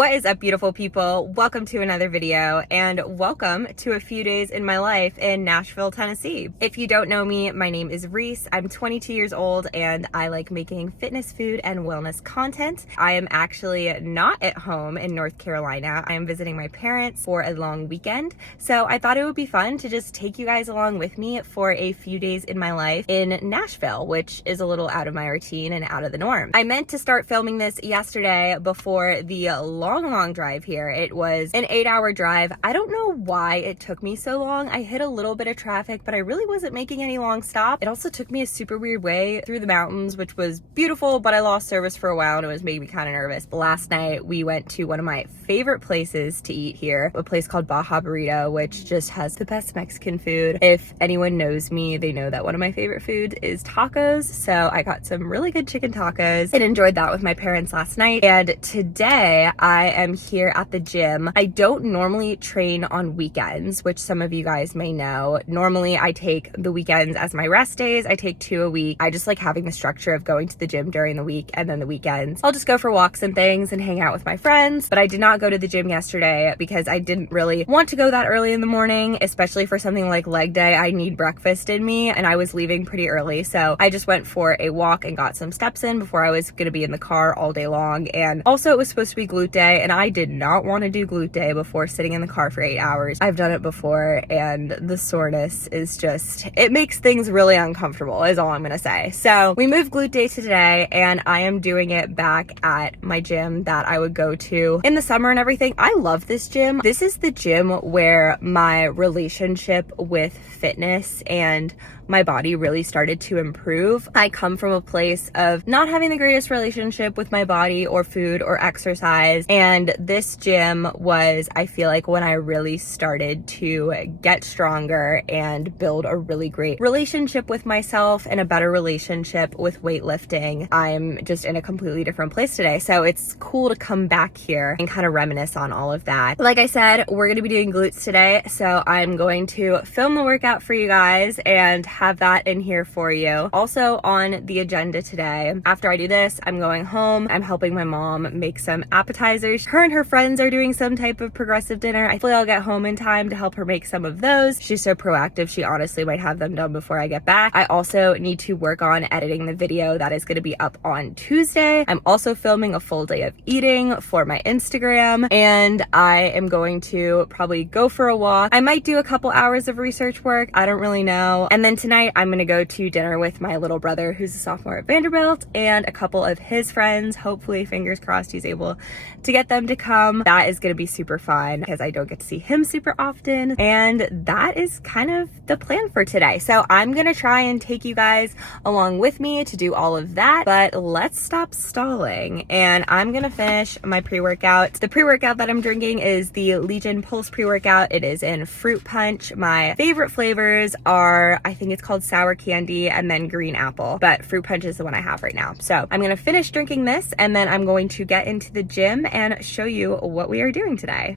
What is up, beautiful people? Welcome to another video and welcome to a few days in my life in Nashville, Tennessee. If you don't know me, my name is Reese. I'm 22 years old and I like making fitness, food, and wellness content. I am actually not at home in North Carolina. I am visiting my parents for a long weekend. So I thought it would be fun to just take you guys along with me for a few days in my life in Nashville, which is a little out of my routine and out of the norm. I meant to start filming this yesterday before the long drive here. It was an 8-hour drive. I don't know why it took me so long. I hit a little bit of traffic, but I really wasn't making any long stops. It also took me a super weird way through the mountains, which was beautiful, but I lost service for a while and it was making me kind of nervous. Last night we went to one of my favorite places to eat here, a place called Baja Burrito, which just has the best Mexican food. If anyone knows me, they know that one of my favorite foods is tacos. So I got some really good chicken tacos and enjoyed that with my parents last night. And today I am here at the gym. I don't normally train on weekends, which some of you guys may know. Normally I take the weekends as my rest days. I take 2 a week. I just like having the structure of going to the gym during the week, and then the weekends I'll just go for walks and things and hang out with my friends. But I did not go to the gym yesterday because I didn't really want to go that early in the morning, especially for something like leg day. I need breakfast in me and I was leaving pretty early. So I just went for a walk and got some steps in before I was going to be in the car all day long. And also it was supposed to be glute day and I did not want to do glute day before sitting in the car for 8 hours. I've done it before and the soreness is just, it makes things really uncomfortable is all I'm going to say. So we moved glute day to today and I am doing it back at my gym that I would go to in the summer and everything. I love this gym. This is the gym where my relationship with fitness and my body really started to improve. I come from a place of not having the greatest relationship with my body or food or exercise, and this gym was, I feel like, when I really started to get stronger and build a really great relationship with myself and a better relationship with weightlifting. I'm just in a completely different place today, so it's cool to come back here and kind of reminisce on all of that. Like I said, we're going to be doing glutes today, so I'm going to film the workout for you guys and have that in here for you. Also on the agenda today, after I do this, I'm going home. I'm helping my mom make some appetizers. Her and her friends are doing some type of progressive dinner. Hopefully I'll get home in time to help her make some of those. She's so proactive. She honestly might have them done before I get back. I also need to work on editing the video that is going to be up on Tuesday. I'm also filming a full day of eating for my Instagram, and I am going to probably go for a walk. I might do a couple hours of research work. I don't really know. And then tonight I'm gonna go to dinner with my little brother who's a sophomore at Vanderbilt and a couple of his friends. Hopefully, fingers crossed, he's able to get them to come. That is gonna be super fun because I don't get to see him super often, and that is kind of the plan for today. So I'm gonna try and take you guys along with me to do all of that, but let's stop stalling and I'm gonna finish my pre-workout. The pre-workout that I'm drinking is the Legion Pulse pre-workout. It is in fruit punch. My favorite flavors are, I think it's called sour candy and then green apple, but fruit punch is the one I have right now. So I'm gonna finish drinking this and then I'm going to get into the gym and show you what we are doing today.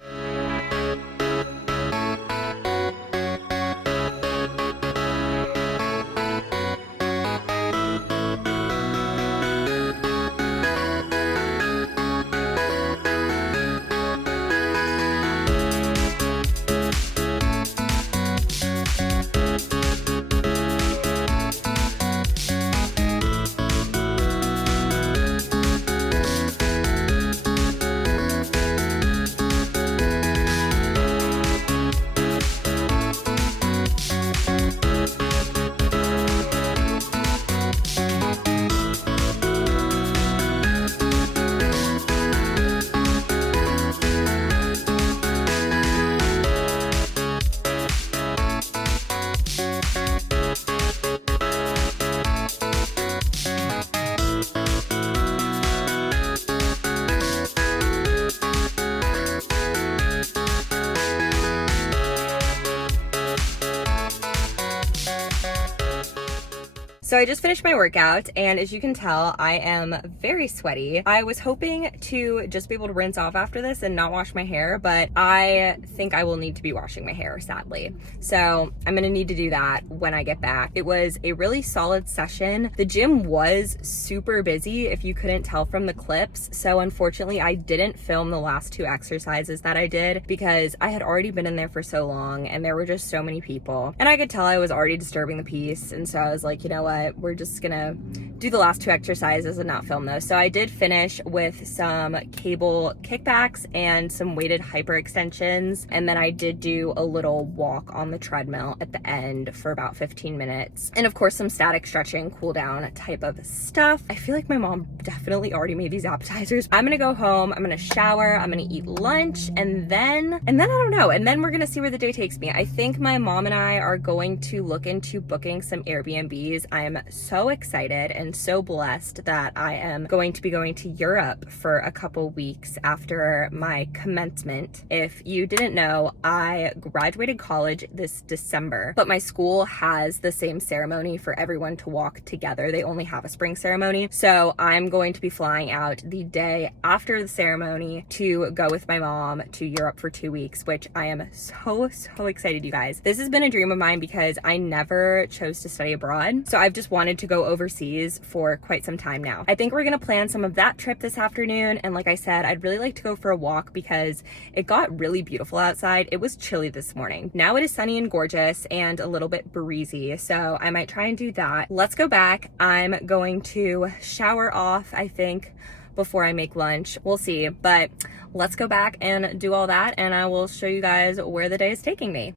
So I just finished my workout, and as you can tell, I am very sweaty. I was hoping to just be able to rinse off after this and not wash my hair, but I think I will need to be washing my hair, sadly. So I'm gonna need to do that when I get back. It was a really solid session. The gym was super busy, if you couldn't tell from the clips. So unfortunately, I didn't film the last 2 exercises that I did because I had already been in there for so long and there were just so many people. And I could tell I was already disturbing the peace. And so I was like, you know what, we're just gonna do the last 2 exercises and not film those. So I did finish with some cable kickbacks and some weighted hyperextensions. And then I did do a little walk on the treadmill at the end for about 15 minutes. And of course, some static stretching, cool down type of stuff. I feel like my mom definitely already made these appetizers. I'm gonna go home, I'm gonna shower, I'm gonna eat lunch, and then I don't know. And then we're gonna see where the day takes me. I think my mom and I are going to look into booking some Airbnbs. I am so excited and so blessed that I am going to be going to Europe for a couple weeks after my commencement. If you didn't know, I graduated college this December, but my school has the same ceremony for everyone to walk together. They only have a spring ceremony. So I'm going to be flying out the day after the ceremony to go with my mom to Europe for 2 weeks, which I am so excited, you guys. This has been a dream of mine because I never chose to study abroad. So I've just wanted to go overseas for quite some time now. I think we're gonna plan some of that trip this afternoon. And like I said, I'd really like to go for a walk because it got really beautiful outside. It was chilly this morning. Now it is sunny and gorgeous and a little bit breezy. So I might try and do that. Let's go back. I'm going to shower off, I think, before I make lunch. We'll see, but let's go back and do all that and I will show you guys where the day is taking me.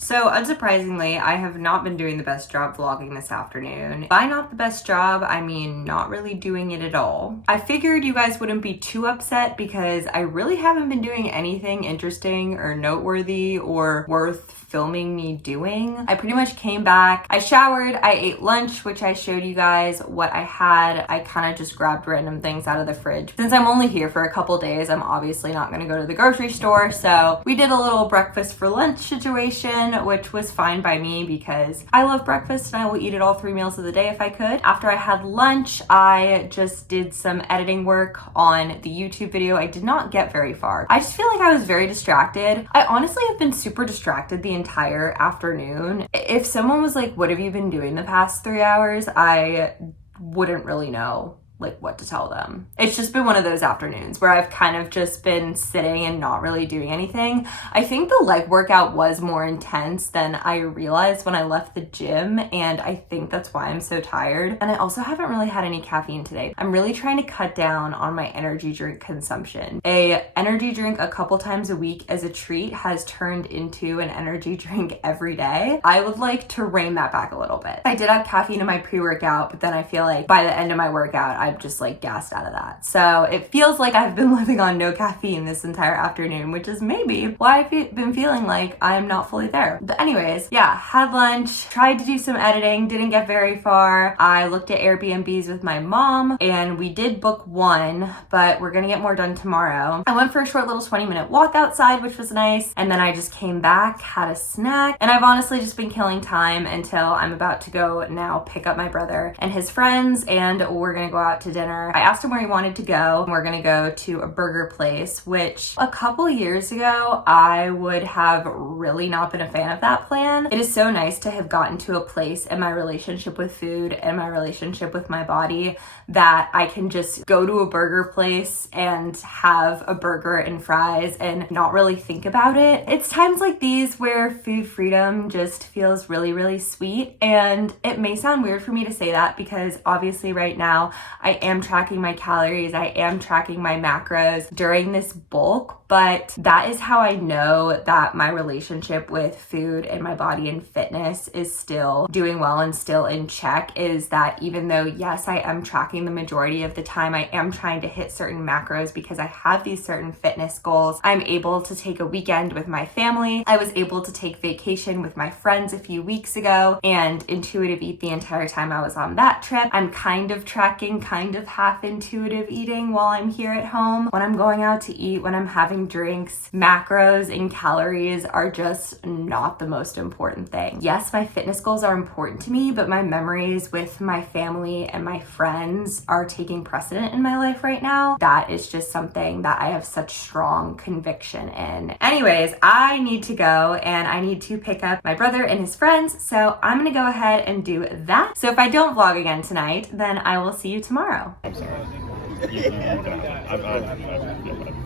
So unsurprisingly, I have not been doing the best job vlogging this afternoon. By not the best job, I mean not really doing it at all. I figured you guys wouldn't be too upset because I really haven't been doing anything interesting or noteworthy or worth filming me doing. I pretty much came back, I showered, I ate lunch, which I showed you guys what I had. I kind of just grabbed random things out of the fridge. Since I'm only here for a couple days, I'm obviously not gonna go to the grocery store. So we did a little breakfast for lunch situation, which was fine by me because I love breakfast and I will eat it all 3 meals of the day if I could. After I had lunch, I just did some editing work on the YouTube video. I did not get very far. I just feel like I was very distracted. I honestly have been super distracted the entire afternoon. If someone was like, what have you been doing the past 3 hours? I wouldn't really know like what to tell them. It's just been one of those afternoons where I've kind of just been sitting and not really doing anything. I think the leg workout was more intense than I realized when I left the gym, and I think that's why I'm so tired. And I also haven't really had any caffeine today. I'm really trying to cut down on my energy drink consumption. A energy drink a couple times a week as a treat has turned into an energy drink every day. I would like to rein that back a little bit. I did have caffeine in my pre-workout, but then I feel like by the end of my workout, I'm just like gassed out of that. So it feels like I've been living on no caffeine this entire afternoon, which is maybe why I've been feeling like I'm not fully there. But anyways, yeah, had lunch, tried to do some editing, didn't get very far. I looked at Airbnbs with my mom and we did book one, but we're gonna get more done tomorrow. I went for a short little 20-minute walk outside, which was nice. And then I just came back, had a snack, and I've honestly just been killing time until I'm about to go now pick up my brother and his friends, and we're gonna go out to dinner. I asked him where he wanted to go. We're gonna go to a burger place, which a couple years ago, I would have really not been a fan of that plan. It is so nice to have gotten to a place in my relationship with food and my relationship with my body that I can just go to a burger place and have a burger and fries and not really think about it. It's times like these where food freedom just feels really, really sweet. And it may sound weird for me to say that because obviously right now I am tracking my calories, I am tracking my macros during this bulk, but that is how I know that my relationship with food and my body and fitness is still doing well and still in check, is that even though, yes, I am tracking the majority of the time, I am trying to hit certain macros because I have these certain fitness goals. I'm able to take a weekend with my family. I was able to take vacation with my friends a few weeks ago and intuitive eat the entire time I was on that trip. I'm kind of tracking, kind kind of half intuitive eating while I'm here at home. When I'm going out to eat, when I'm having drinks, macros and calories are just not the most important thing. Yes, my fitness goals are important to me, but my memories with my family and my friends are taking precedent in my life right now. That is just something that I have such strong conviction in. Anyways, I need to go and I need to pick up my brother and his friends, so I'm gonna go ahead and do that. So if I don't vlog again tonight, then I will see you tomorrow. I'm sorry.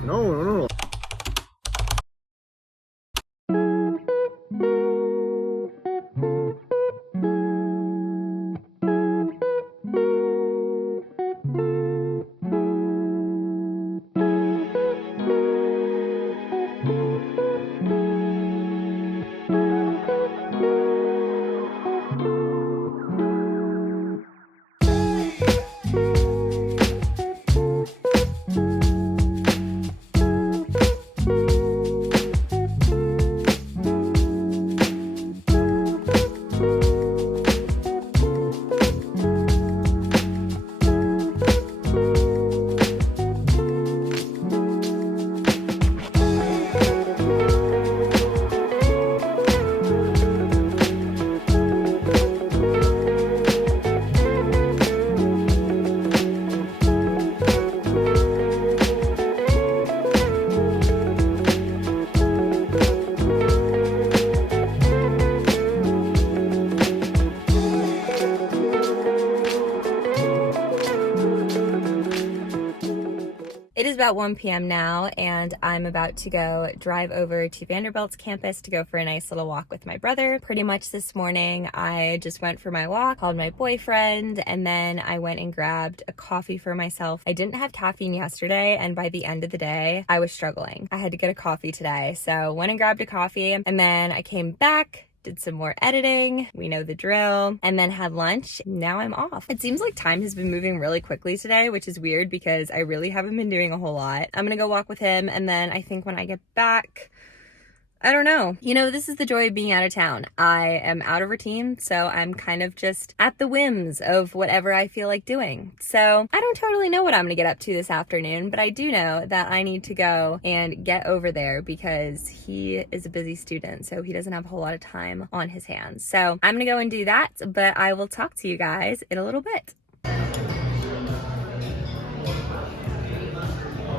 No. It is about 1 p.m. now, and I'm about to go drive over to Vanderbilt's campus to go for a nice little walk with my brother. Pretty much this morning, I just went for my walk, called my boyfriend, and then I went and grabbed a coffee for myself. I didn't have caffeine yesterday, and by the end of the day, I was struggling. I had to get a coffee today, so went and grabbed a coffee, and then I came back, did some more editing, we know the drill, and then had lunch. Now I'm off. It seems like time has been moving really quickly today, which is weird because I really haven't been doing a whole lot. I'm gonna go walk with him, and then I think when I get back, I don't know. You know, this is the joy of being out of town. I am out of routine, so I'm kind of just at the whims of whatever I feel like doing. So I don't totally know what I'm gonna get up to this afternoon, but I do know that I need to go and get over there because he is a busy student, so he doesn't have a whole lot of time on his hands. So I'm gonna go and do that, but I will talk to you guys in a little bit.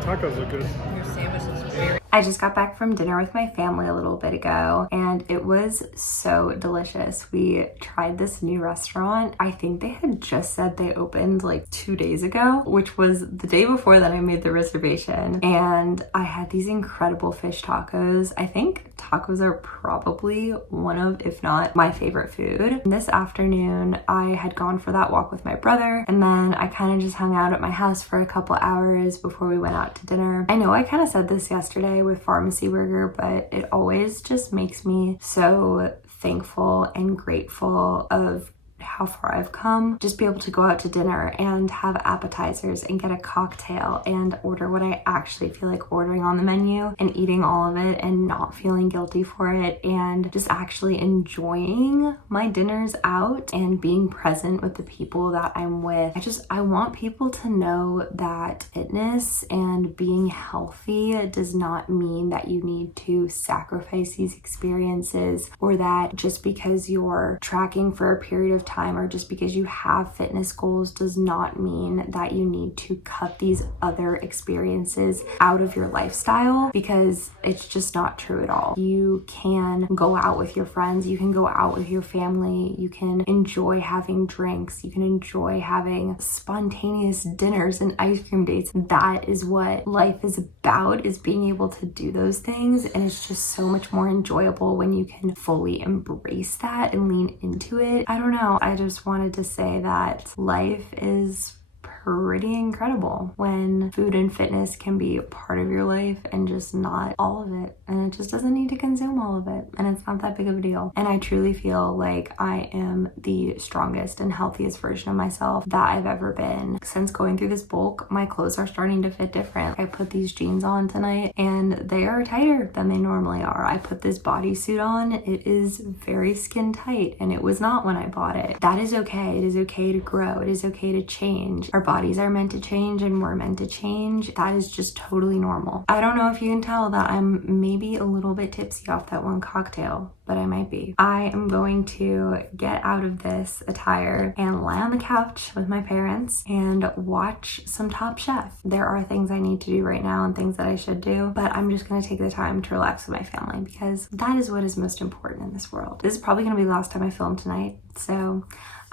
Tacos look good. Your sandwich is very... I just got back from dinner with my family a little bit ago, and it was so delicious. We tried this new restaurant. I think they had just said they opened like 2 days ago, which was the day before that I made the reservation. And I had these incredible fish tacos. I think tacos are probably one of, if not my favorite food. This afternoon, I had gone for that walk with my brother, and then I kind of just hung out at my house for a couple hours before we went out to dinner. I know I kind of said this yesterday with Pharmacy Burger, but it always just makes me so thankful and grateful of how far I've come. Just be able to go out to dinner and have appetizers and get a cocktail and order what I actually feel like ordering on the menu and eating all of it and not feeling guilty for it and just actually enjoying my dinners out and being present with the people that I'm with. I want people to know that fitness and being healthy does not mean that you need to sacrifice these experiences, or that just because you're tracking for a period of time or just because you have fitness goals does not mean that you need to cut these other experiences out of your lifestyle, because it's just not true at all. You can go out with your friends, you can go out with your family, you can enjoy having drinks, you can enjoy having spontaneous dinners and ice cream dates. That is what life is about, is being able to do those things, and it's just so much more enjoyable when you can fully embrace that and lean into it. I don't know, I just wanted to say that life is pretty incredible when food and fitness can be a part of your life and just not all of it, and it just doesn't need to consume all of it, and it's not that big of a deal. And I truly feel like I am the strongest and healthiest version of myself that I've ever been. Since going through this bulk, my clothes are starting to fit different. I put these jeans on tonight and they are tighter than they normally are. I put this bodysuit on, it is very skin tight, and it was not when I bought it. That is okay. It is okay to grow. It is okay to change. Our bodies are meant to change and we're meant to change. That is just totally normal. I don't know if you can tell that I'm maybe a little bit tipsy off that one cocktail, but I might be. I am going to get out of this attire and lie on the couch with my parents and watch some Top Chef. There are things I need to do right now and things that I should do, but I'm just gonna take the time to relax with my family because that is what is most important in this world. This is probably gonna be the last time I film tonight, so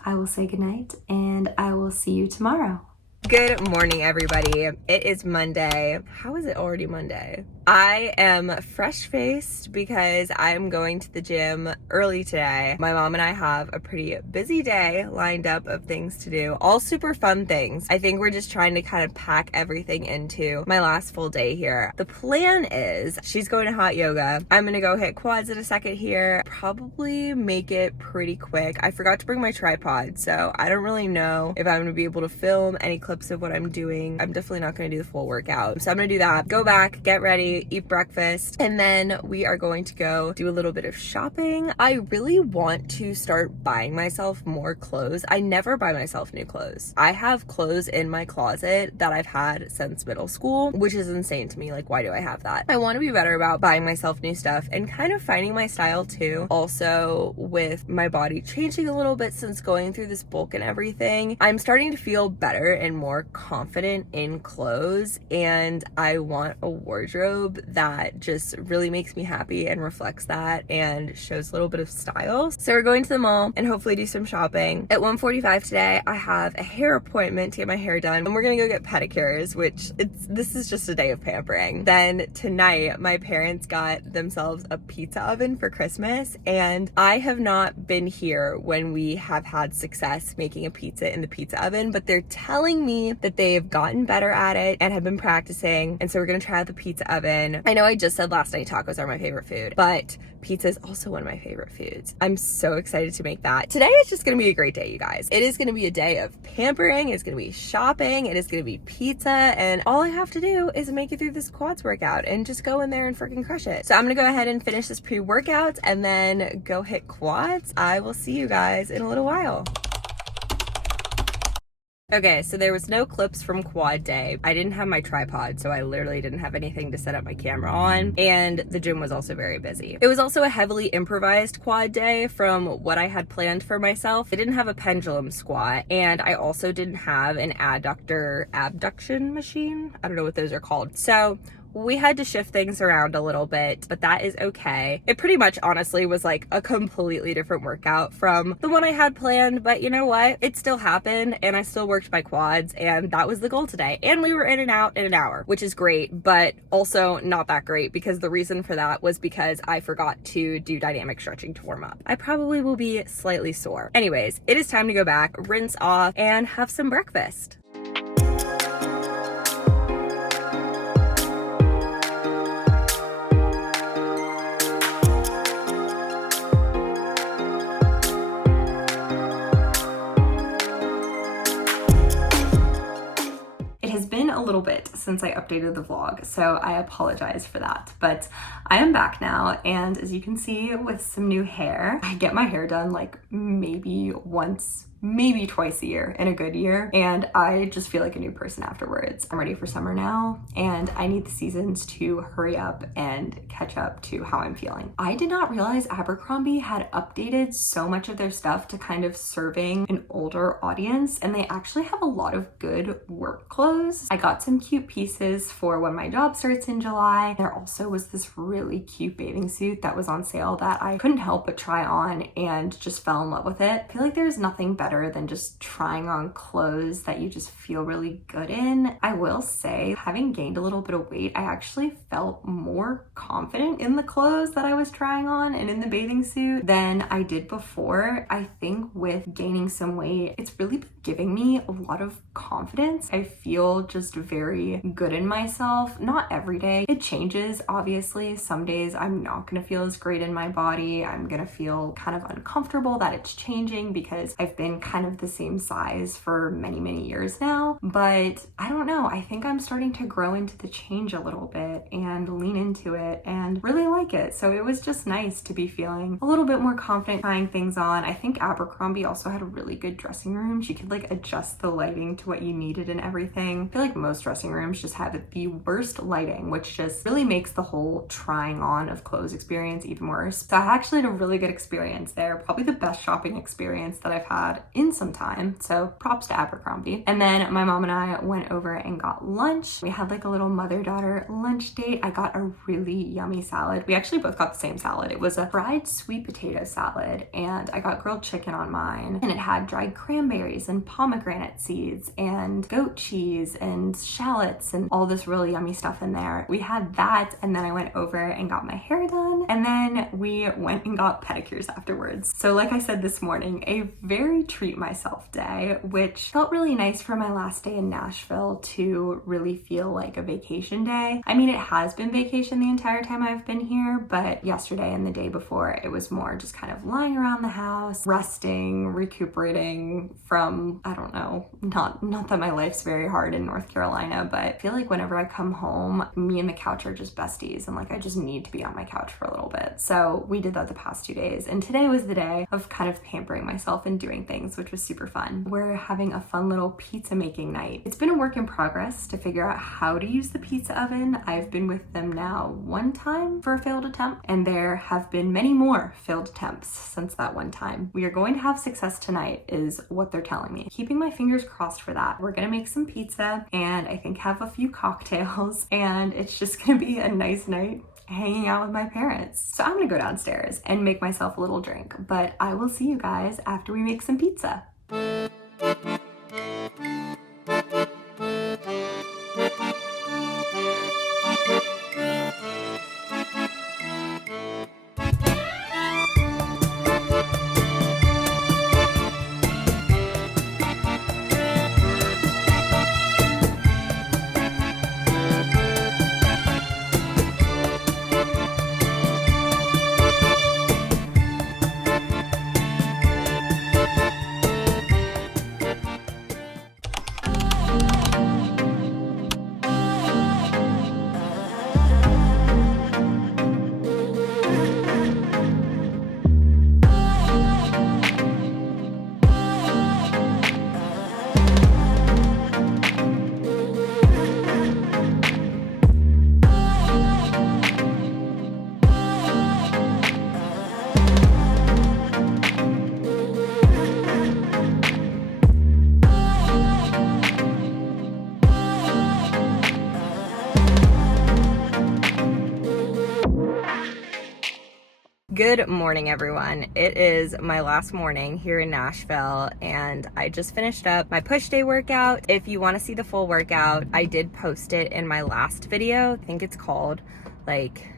I will say goodnight and I will see you tomorrow. Good morning, everybody. It is Monday. How is it already Monday? I am fresh-faced because I'm going to the gym early today. My mom and I have a pretty busy day lined up of things to do, all super fun things. I think we're just trying to kind of pack everything into my last full day here. The plan is she's going to hot yoga. I'm gonna go hit quads in a second here, probably make it pretty quick. I forgot to bring my tripod, so I don't really know if I'm gonna be able to film any clips of what I'm doing. I'm definitely not gonna do the full workout. So I'm gonna do that, go back, get ready, eat breakfast, and then we are going to go do a little bit of shopping. I really want to start buying myself more clothes. I never buy myself new clothes. I have clothes in my closet that I've had since middle school, which is insane to me. Like, why do I have that? I want to be better about buying myself new stuff and kind of finding my style too. Also, with my body changing a little bit since going through this bulk and everything, I'm starting to feel better and more confident in clothes, and I want a wardrobe that just really makes me happy and reflects that and shows a little bit of style. So we're going to the mall and hopefully do some shopping. At 1:45 today, I have a hair appointment to get my hair done, and we're gonna go get pedicures, which this is just a day of pampering. Then tonight, my parents got themselves a pizza oven for Christmas, and I have not been here when we have had success making a pizza in the pizza oven, but they're telling me that they've gotten better at it and have been practicing, and so we're gonna try out the pizza oven. I know I just said last night tacos are my favorite food, but pizza is also one of my favorite foods. I'm so excited to make that. Today is just gonna be a great day, you guys. It is gonna be a day of pampering, it's gonna be shopping, it is gonna be pizza, and all I have to do is make it through this quads workout and just go in there and freaking crush it. So I'm gonna go ahead and finish this pre-workout and then go hit quads. I will see you guys in a little while. Okay, so there was no clips from quad day. I didn't have my tripod, so I literally didn't have anything to set up my camera on, and the gym was also very busy. It was also a heavily improvised quad day from what I had planned for myself. I didn't have a pendulum squat, and I also didn't have an abduction machine. I don't know what those are called. So we had to shift things around a little bit, but that is okay. It pretty much honestly was like a completely different workout from the one I had planned, but you know what? It still happened and I still worked my quads, and that was the goal today. And we were in and out in an hour, which is great, but also not that great because the reason for that was because I forgot to do dynamic stretching to warm up. I probably will be slightly sore. Anyways, it is time to go back, rinse off, and have some breakfast. A little bit since I updated the vlog, so I apologize for that, but I am back now, and as you can see with some new hair, I get my hair done like maybe once, maybe twice a year in a good year, and I just feel like a new person afterwards. I'm ready for summer now, and I need the seasons to hurry up and catch up to how I'm feeling. I did not realize Abercrombie had updated so much of their stuff to kind of serving an older audience, and they actually have a lot of good work clothes. I got some cute pieces for when my job starts in July. There also was this really cute bathing suit that was on sale that I couldn't help but try on and just fell in love with it. I feel like there's nothing better than just trying on clothes that you just feel really good in. I will say, having gained a little bit of weight, I actually felt more confident in the clothes that I was trying on and in the bathing suit than I did before. I think with gaining some weight, it's really been giving me a lot of confidence. I feel just very good in myself. Not every day. It changes, obviously. Some days I'm not gonna feel as great in my body. I'm gonna feel kind of uncomfortable that it's changing because I've been like kind of the same size for many years now, but I don't know, I think I'm starting to grow into the change a little bit and lean into it and really like it. So it was just nice to be feeling a little bit more confident trying things on. I think Abercrombie also had a really good dressing room. You could like adjust the lighting to what you needed and everything. I feel like most dressing rooms just have the worst lighting, which just really makes the whole trying on of clothes experience even worse. So I actually had a really good experience there, probably the best shopping experience that I've had in some time. So props to Abercrombie. And then my mom and I went over and got lunch. We had like a little mother-daughter lunch date. I got a really yummy salad. We actually both got the same salad. It was a fried sweet potato salad, and I got grilled chicken on mine, and it had dried cranberries and pomegranate seeds and goat cheese and shallots and all this really yummy stuff in there. We had that, and then I went over and got my hair done, and then we went and got pedicures afterwards. So like I said this morning, a very treat myself day, which felt really nice for my last day in Nashville to really feel like a vacation day. I mean, it has been vacation the entire time I've been here, but yesterday and the day before, it was more just kind of lying around the house, resting, recuperating from, I don't know, not that my life's very hard in North Carolina, but I feel like whenever I come home, me and the couch are just besties, and like I just need to be on my couch for a little bit. So we did that the past 2 days, and today was the day of kind of pampering myself and doing things, which was super fun. We're having a fun little pizza making night. It's been a work in progress to figure out how to use the pizza oven. I've been with them now one time for a failed attempt, and there have been many more failed attempts since that one time. We are going to have success tonight is what they're telling me. Keeping my fingers crossed for that. We're gonna make some pizza and I think have a few cocktails, and it's just gonna be a nice night hanging out with my parents. So I'm gonna go downstairs and make myself a little drink, but I will see you guys after we make some pizza. Good morning, everyone. It is my last morning here in Nashville, and I just finished up my push day workout. If you want to see the full workout, I did post it in my last video. I think it's called, like,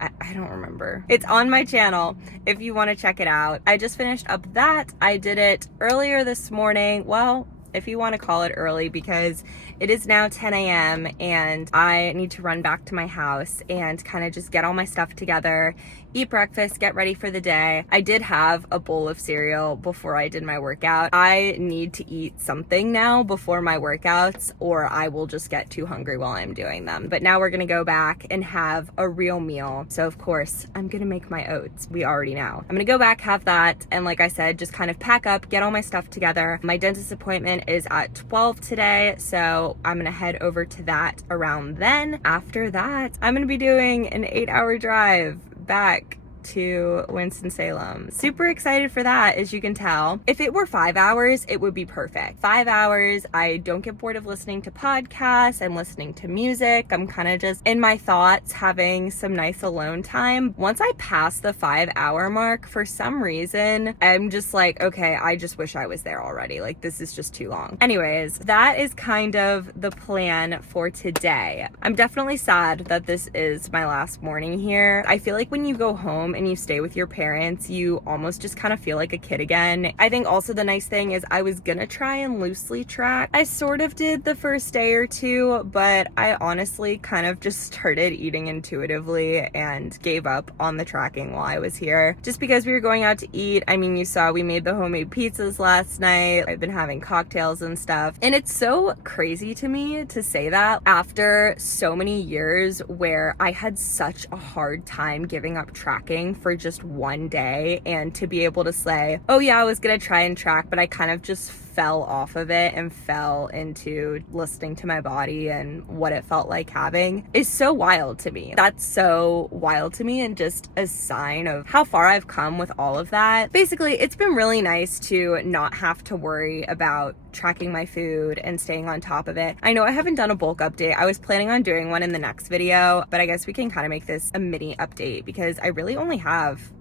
I don't remember. It's on my channel if you want to check it out. I just finished up that. I did it earlier this morning. Well, if you want to call it early, because it is now 10 a.m. and I need to run back to my house and kind of just get all my stuff together, eat breakfast, get ready for the day. I did have a bowl of cereal before I did my workout. I need to eat something now before my workouts, or I will just get too hungry while I'm doing them. But now we're gonna go back and have a real meal. So of course, I'm gonna make my oats. We already know. I'm gonna go back, have that, and like I said, just kind of pack up, get all my stuff together. My dentist appointment is at 12 today, so I'm gonna head over to that around then. After that, I'm gonna be doing an 8-hour drive back to Winston-Salem. Super excited for that, as you can tell. If it were 5 hours, it would be perfect. 5 hours, I don't get bored of listening to podcasts and listening to music. I'm kind of just in my thoughts, having some nice alone time. Once I pass the 5-hour mark, for some reason, I'm just like, okay, I just wish I was there already. Like, this is just too long. Anyways, that is kind of the plan for today. I'm definitely sad that this is my last morning here. I feel like when you go home, and you stay with your parents, you almost just kind of feel like a kid again. I think also the nice thing is I was gonna try and loosely track. I sort of did the first day or two, but I honestly kind of just started eating intuitively and gave up on the tracking while I was here, just because we were going out to eat. I mean, you saw we made the homemade pizzas last night. I've been having cocktails and stuff, and it's so crazy to me to say that after so many years where I had such a hard time giving up tracking for just one day, and to be able to say, oh yeah, I was gonna try and track, but I kind of just fell off of it and fell into listening to my body and what it felt like having, is so wild to me. That's so wild to me, and just a sign of how far I've come with all of that. Basically, it's been really nice to not have to worry about tracking my food and staying on top of it. I know I haven't done a bulk update. I was planning on doing one in the next video, but I guess we can kind of make this a mini update because I really only have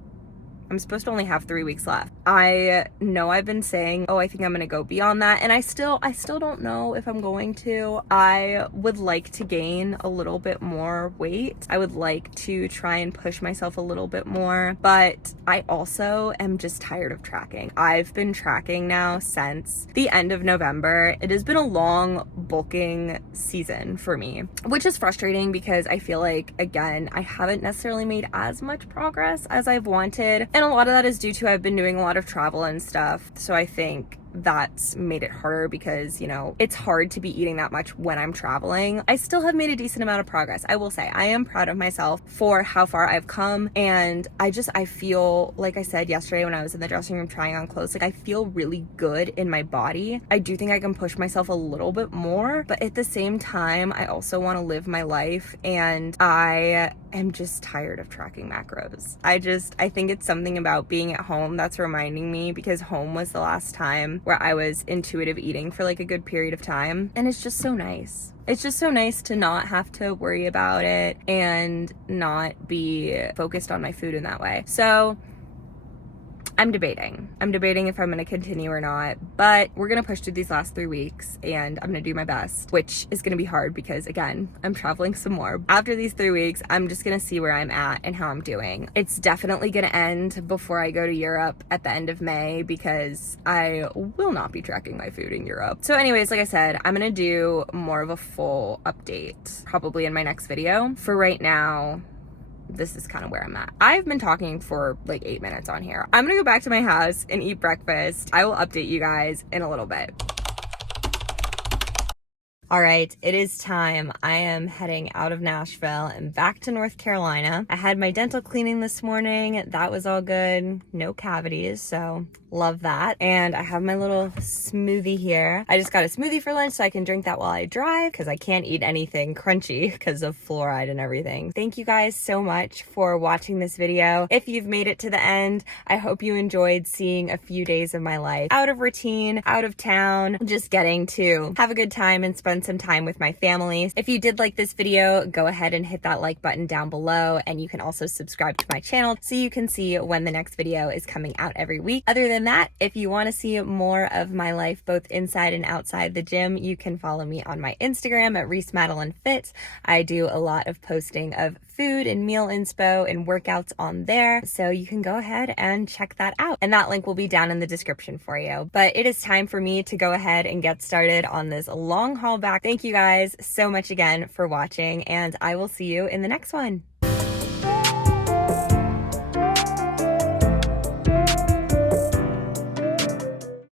I'm supposed to only have 3 weeks left. I know I've been saying, oh, I think I'm gonna go beyond that, and I still don't know if I'm going to. I would like to gain a little bit more weight. I would like to try and push myself a little bit more, but I also am just tired of tracking. I've been tracking now since the end of November. It has been a long bulking season for me, which is frustrating because I feel like, again, I haven't necessarily made as much progress as I've wanted. And a lot of that is due to I've been doing a lot of travel and stuff. So I think that's made it harder because, you know, it's hard to be eating that much when I'm traveling. I still have made a decent amount of progress. I will say I am proud of myself for how far I've come. And I feel, like I said yesterday when I was in the dressing room trying on clothes, like I feel really good in my body. I do think I can push myself a little bit more, but at the same time, I also want to live my life, and I am just tired of tracking macros. I think it's something about being at home that's reminding me, because home was the last time where I was intuitive eating for like a good period of time, and it's just so nice. It's just so nice to not have to worry about it and not be focused on my food in that way. So I'm debating if I'm going to continue or not, but we're going to push through these last 3 weeks, and I'm going to do my best, which is going to be hard because, again, I'm traveling some more. After these 3 weeks, I'm just going to see where I'm at and how I'm doing. It's definitely going to end before I go to Europe at the end of May, because I will not be tracking my food in Europe. So anyways, like I said, I'm going to do more of a full update probably in my next video. For right now, this is kind of where I'm at. I've been talking for like 8 minutes on here. I'm gonna go back to my house and eat breakfast. I will update you guys in a little bit. All right, it is time. I am heading out of Nashville and back to North Carolina. I had my dental cleaning this morning. That was all good. No cavities, so love that. And I have my little smoothie here. I just got a smoothie for lunch so I can drink that while I drive, because I can't eat anything crunchy because of fluoride and everything. Thank you guys so much for watching this video. If you've made it to the end, I hope you enjoyed seeing a few days of my life out of routine, out of town, just getting to have a good time and spend some time with my family. If you did like this video, go ahead and hit that like button down below, and you can also subscribe to my channel so you can see when the next video is coming out every week. Other than that, if you want to see more of my life both inside and outside the gym, you can follow me on my Instagram at Reese Madeline Fit. I do a lot of posting of food and meal inspo and workouts on there, so you can go ahead and check that out, and that link will be down in the description for you. But it is time for me to go ahead and get started on this long haul back. Thank you guys so much again for watching, and I will see you in the next one.